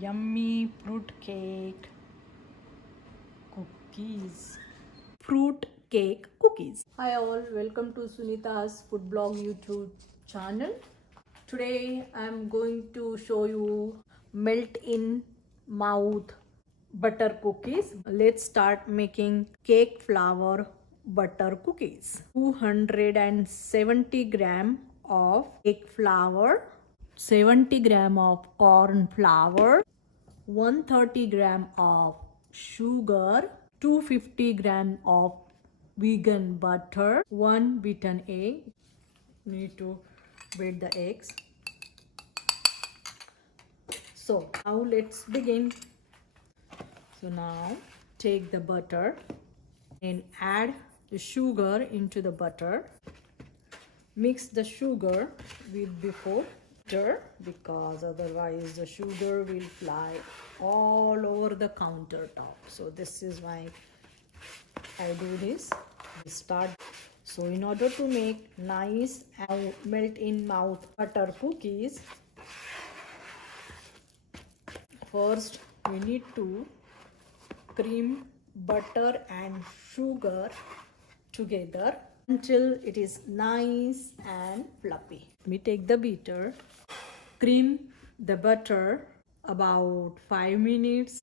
Yummy fruitcake cookies. Fruitcake cookies. Hi all, welcome to Sunita's Food Blog YouTube channel. Today I'm going to show you melt in mouth butter cookies. Let's start making cake flour butter cookies. 270 gram of cake flour, 70 gram of corn flour, 130 gram of sugar, 250 gram of vegan butter, 1 beaten egg. Need to beat the eggs. So now let's begin. So now take the butter and add the sugar into the butter. Mix the sugar with before butter because otherwise the sugar will fly all over the countertop. So this is why I do this. Start. So in order to make nice and melt in mouth butter cookies, first we need to cream butter and sugar together until it is nice and fluffy. We take the beater, cream the butter about 5 minutes.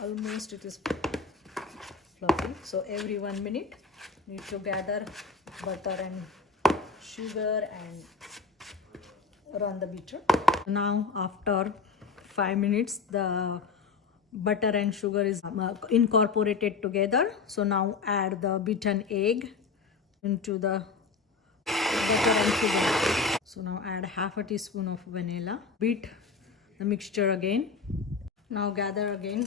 Almost it is fluffy. So every 1 minute need to gather butter and sugar and run the beater. Now after 5 minutes the butter and sugar is incorporated together. So now add the beaten egg into the butter and sugar. So now add half a teaspoon of vanilla. Beat the mixture again. Now gather again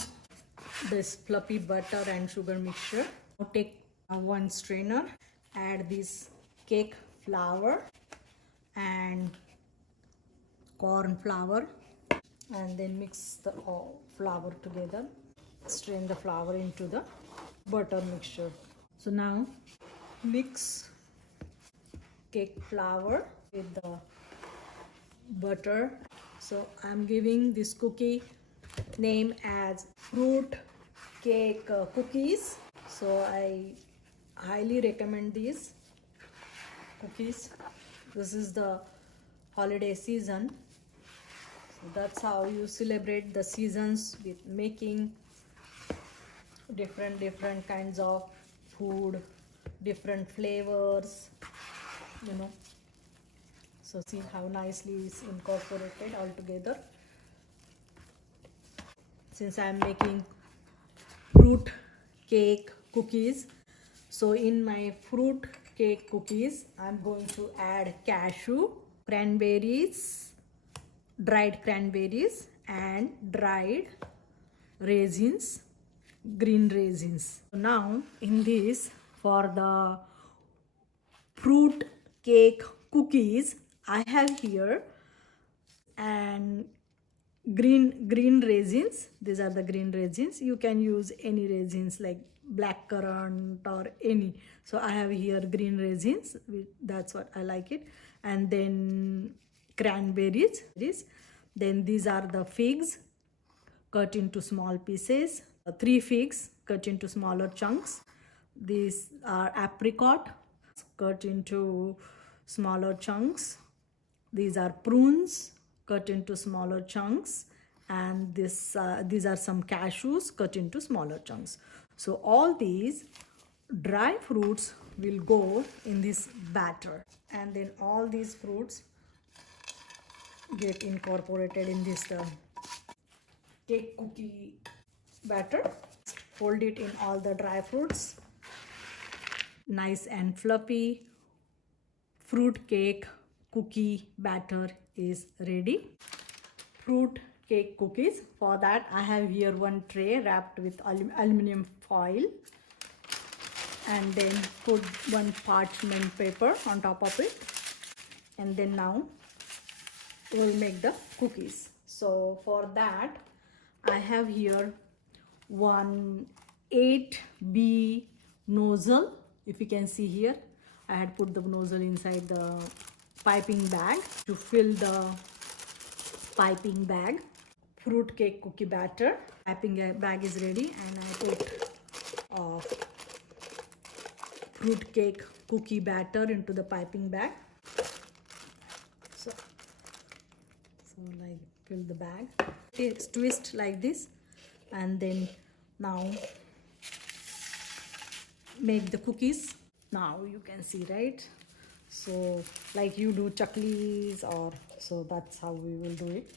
this fluffy butter and sugar mixture. Now take one strainer, add this cake flour and corn flour, and then mix the flour together. Strain the flour into the butter mixture. So now mix cake flour with the butter. So I'm giving this cookie name as Fruitcake Cookies. So I highly recommend these cookies. This is the holiday season. So that's how you celebrate the seasons, with making different kinds of food, different flavors, So see how nicely it's incorporated all together. Since I'm making fruit cake cookies, so in my fruit cake cookies I'm going to add cashew, cranberries, dried cranberries and dried raisins, green raisins. Now in this, for the fruit cake cookies, I have here and green raisins. These are the green raisins. You can use any raisins like black currant or any. So I have here green raisins. That's what I like it. And then cranberries. Then these are the figs cut into small pieces. 3 figs cut into smaller chunks. These are apricot cut into smaller chunks. These are prunes cut into smaller chunks, and these are some cashews cut into smaller chunks. So all these dry fruits will go in this batter, and then all these fruits get incorporated in this cake cookie batter. Fold it in all the dry fruits. Nice and fluffy fruit cake cookie batter is ready. Fruit cake cookies, for that I have here one tray wrapped with aluminum foil, and then put one parchment paper on top of it, and then now we'll make the cookies. So for that I have here one 8B nozzle, if you can see here. I had put the nozzle inside the piping bag to fill the piping bag. Fruit cake cookie batter. Piping bag is ready, and I put fruit cake cookie batter into the piping bag. So like fill the bag. It's twist like this, and then now make the cookies. Now you can see, right? So like you do chaklis, or so that's how we will do it.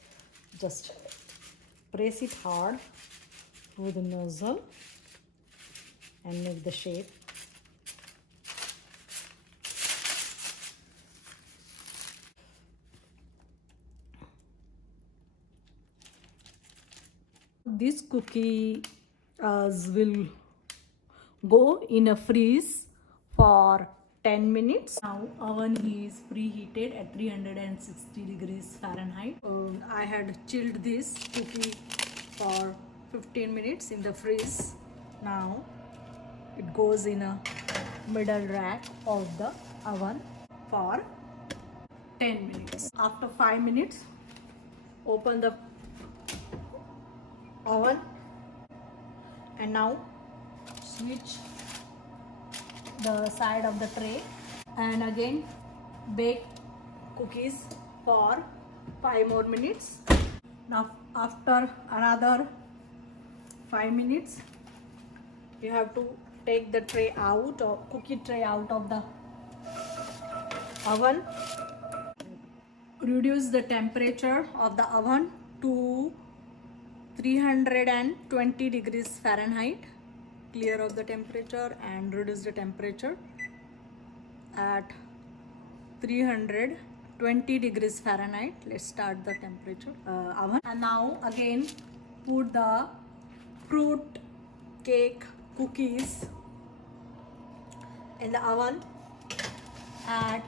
Just press it hard through the nozzle and make the shape. This cookie will go in a freeze for 10 minutes. Now oven is preheated at 360 degrees Fahrenheit. I had chilled this cookie for 15 minutes in the freeze. Now it goes in a middle rack of the oven for 10 minutes. After 5 minutes, open the oven and now switch the side of the tray and again bake cookies for 5 more minutes. Now after another 5 minutes, you have to take the tray out, or cookie tray out of the oven. Reduce the temperature of the oven to 320 degrees Fahrenheit. Clear of the temperature and reduce the temperature at 320 degrees Fahrenheit. Let's start the temperature oven. And now again put the fruit cake cookies in the oven at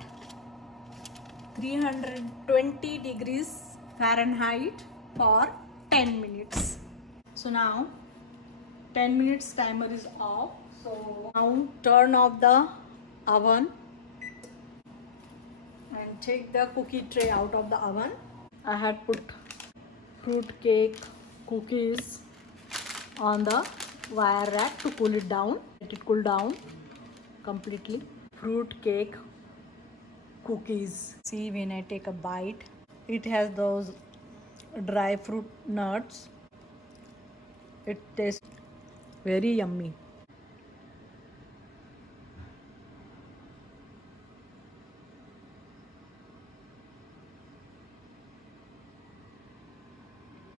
320 degrees Fahrenheit for 10 minutes. So now 10 minutes timer is off. So now turn off the oven and take the cookie tray out of the oven. I had put fruit cake cookies on the wire rack to cool it down. Let it cool down completely. Fruit cake cookies. See, when I take a bite, it has those dry fruit nuts. It tastes very yummy.